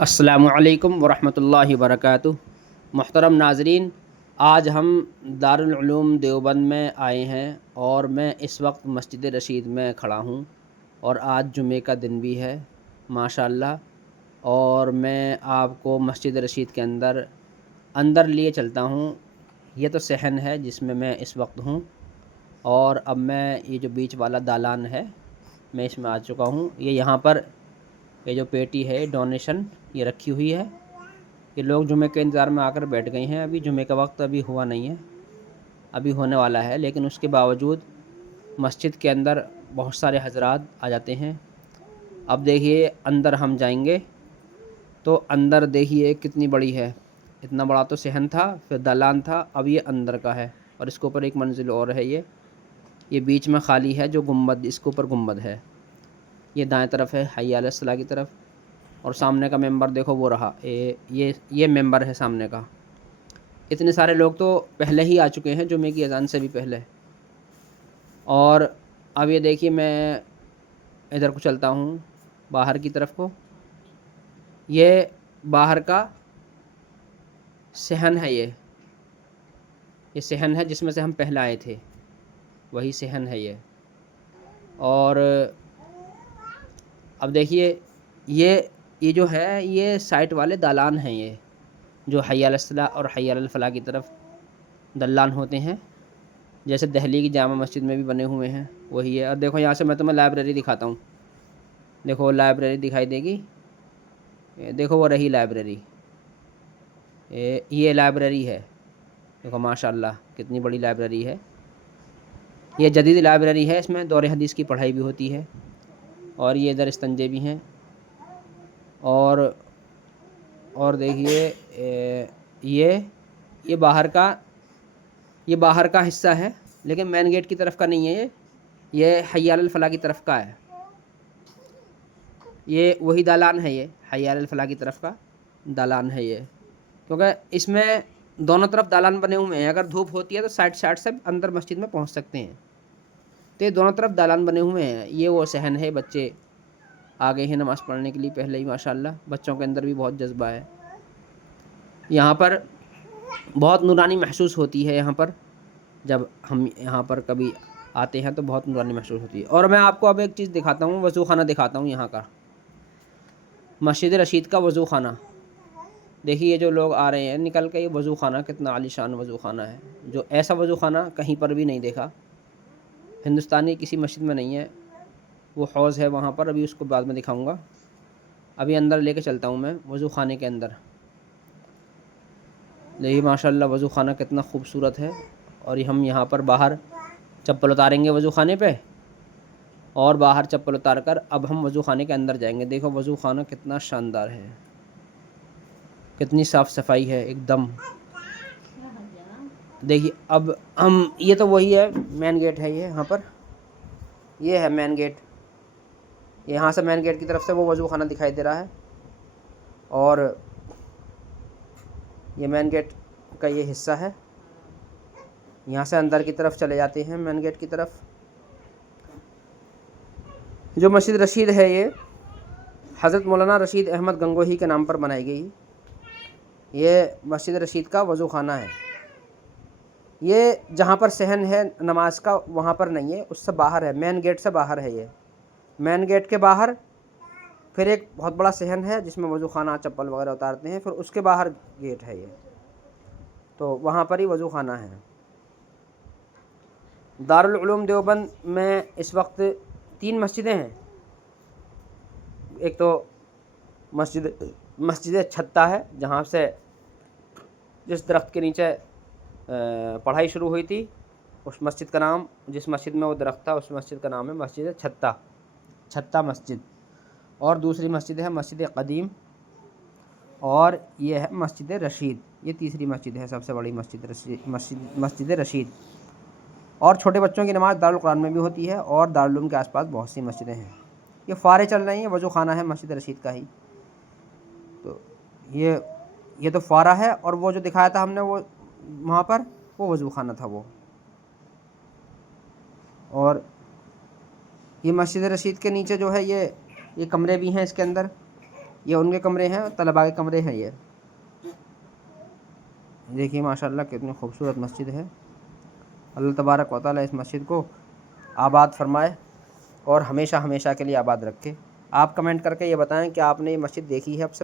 अस्सलामुअलैकुम वरहमतुल्लाहि वबरकातुहू। मुहतरम नाज़रीन, आज हम दारुल उलूम देवबंद में आए हैं और मैं इस वक्त मस्जिद रशीद में खड़ा हूँ और आज जुमे का दिन भी है माशाअल्लाह। और मैं आपको मस्जिद रशीद के अंदर अंदर लिए चलता हूँ। ये तो सहन है जिसमें मैं इस वक्त हूँ और अब मैं ये जो बीच वाला दालान है मैं इसमें आ चुका हूँ। ये यहाँ पर ये जो पेटी है डोनेशन ये रखी हुई है। ये लोग जुमे के इंतज़ार में आकर बैठ गए हैं। अभी जुमे का वक्त अभी हुआ नहीं है, अभी होने वाला है, लेकिन उसके बावजूद मस्जिद के अंदर बहुत सारे हजरात आ जाते हैं। अब देखिए अंदर हम जाएंगे तो अंदर देखिए कितनी बड़ी है। इतना बड़ा तो सहन था, फिर दालान था, अब ये अंदर का है और इसके ऊपर एक मंजिल और है। ये बीच में खाली है जो गुम्बद, इसके ऊपर गुम्बद है। ये दाएं तरफ है हय्या अलस सलाह की तरफ और सामने का मेंबर देखो वो रहा ये मेंबर है सामने का। इतने सारे लोग तो पहले ही आ चुके हैं जुमे की अजान से भी पहले। और अब ये देखिए मैं इधर को चलता हूँ बाहर की तरफ को। ये बाहर का सहन है। ये सहन है जिसमें से हम पहले आए थे, वही सहन है ये। और अब देखिए ये जो है ये साइड वाले दालान हैं, ये जो हय्या अलस सलाह और हय्या अल फलाह की तरफ दल्लान होते हैं, जैसे दिल्ली की जामा मस्जिद में भी बने हुए हैं, वही है। और देखो यहाँ से मैं तुम्हें लाइब्रेरी दिखाता हूँ। देखो लाइब्रेरी दिखाई देगी, ये देखो वो रही लाइब्रेरी। ये लाइब्रेरी है, देखो माशाल्लाह कितनी बड़ी लाइब्रेरी है। ये जदीद लाइब्रेरी है, इसमें दौर हदीस की पढ़ाई भी होती है। और ये इधर इस्तंजे भी हैं। और देखिए ये बाहर का हिस्सा है, लेकिन मेन गेट की तरफ का नहीं है। ये हय्या अलल फलाह की तरफ का है। ये वही दालान है, ये हय्या अलल फलाह की तरफ का दालान है ये। क्योंकि इसमें दोनों तरफ दालान बने हुए हैं, अगर धूप होती है तो साइड साइड से अंदर मस्जिद में पहुंच सकते हैं। तो ये दोनों तरफ दालान बने हुए हैं। ये वो सहन है, बच्चे आ गए हैं नमाज़ पढ़ने के लिए पहले ही माशाल्लाह। बच्चों के अंदर भी बहुत जज्बा है। यहाँ पर बहुत नूरानी महसूस होती है। यहाँ पर जब हम यहाँ पर कभी आते हैं तो बहुत नूरानी महसूस होती है। और मैं आपको अब एक चीज़ दिखाता हूँ, वज़ू खाना दिखाता हूँ यहाँ का, मस्जिद रशीद का वज़ू खाना। देखिए ये जो लोग आ रहे हैं निकल के, ये वज़ू खाना कितना आलीशान वज़ू खाना है, जो ऐसा वज़ू खाना कहीं पर भी नहीं देखा, हिंदुस्तानी किसी मस्जिद में नहीं है। वो हौज़ है वहाँ पर, अभी उसको बाद में दिखाऊंगा। अभी अंदर लेके चलता हूँ मैं वज़ू खाने के अंदर। देखिए माशाल्लाह वज़ू खाना कितना खूबसूरत है। और हम यहाँ पर बाहर चप्पल उतारेंगे वज़ू खाने पे, और बाहर चप्पल उतार कर अब हम वज़ू खाने के अंदर जाएंगे। देखो वज़ू खाना कितना शानदार है, कितनी साफ़ सफाई है एकदम। देखिए अब हम, ये तो वही है मेन गेट है ये, यहाँ पर ये है मेन गेट। यहाँ से मेन गेट की तरफ से वो वज़ू खाना दिखाई दे रहा है। और ये मेन गेट का ये हिस्सा है। यहाँ से अंदर की तरफ चले जाते हैं मेन गेट की तरफ। जो मस्जिद रशीद है ये हज़रत मौलाना रशीद अहमद गंगोही के नाम पर बनाई गई। ये मस्जिद रशीद का वज़ू खाना है। ये जहाँ पर सहन है नमाज का वहाँ पर नहीं है, उससे बाहर है, मेन गेट से बाहर है। ये मेन गेट के बाहर फिर एक बहुत बड़ा सहन है जिसमें वज़ू खाना चप्पल वगैरह उतारते हैं, फिर उसके बाहर गेट है ये, तो वहाँ पर ही वज़ू खाना है। दारुल उलूम देवबंद में इस वक्त 3 मस्जिदें हैं। एक तो मस्जिद छत्ता है, जहाँ से जिस दरख्त के नीचे पढ़ाई शुरू हुई थी, उस मस्जिद का नाम, जिस मस्जिद में वो दरख्त था उस मस्जिद का नाम है मस्जिद छत्ता मस्जिद। और दूसरी मस्जिद है मस्जिद क़दीम, और ये है मस्जिद रशीद। ये तीसरी मस्जिद है सबसे बड़ी मस्जिद रशीद। और छोटे बच्चों की नमाज़ दारुल कुरान में भी होती है, और दारुल उलूम के आसपास बहुत सी मस्जिदें हैं। ये फारे चल रही हैं, वज़ू खाना है मस्जिद रशीद का ही। तो ये तो फारा है, और वो जो दिखाया था हमने वो वहाँ पर वो वज़ू खाना था वो। और ये मस्जिद रशीद के नीचे जो है ये कमरे भी हैं इसके अंदर। ये उनके कमरे हैं, तलबा के कमरे हैं ये। देखिए माशाल्लाह कितनी खूबसूरत मस्जिद है। अल्लाह तबारक व तआला इस मस्जिद को आबाद फरमाए और हमेशा हमेशा के लिए आबाद रखे। आप कमेंट करके ये बताएं कि आपने ये मस्जिद देखी है अब से।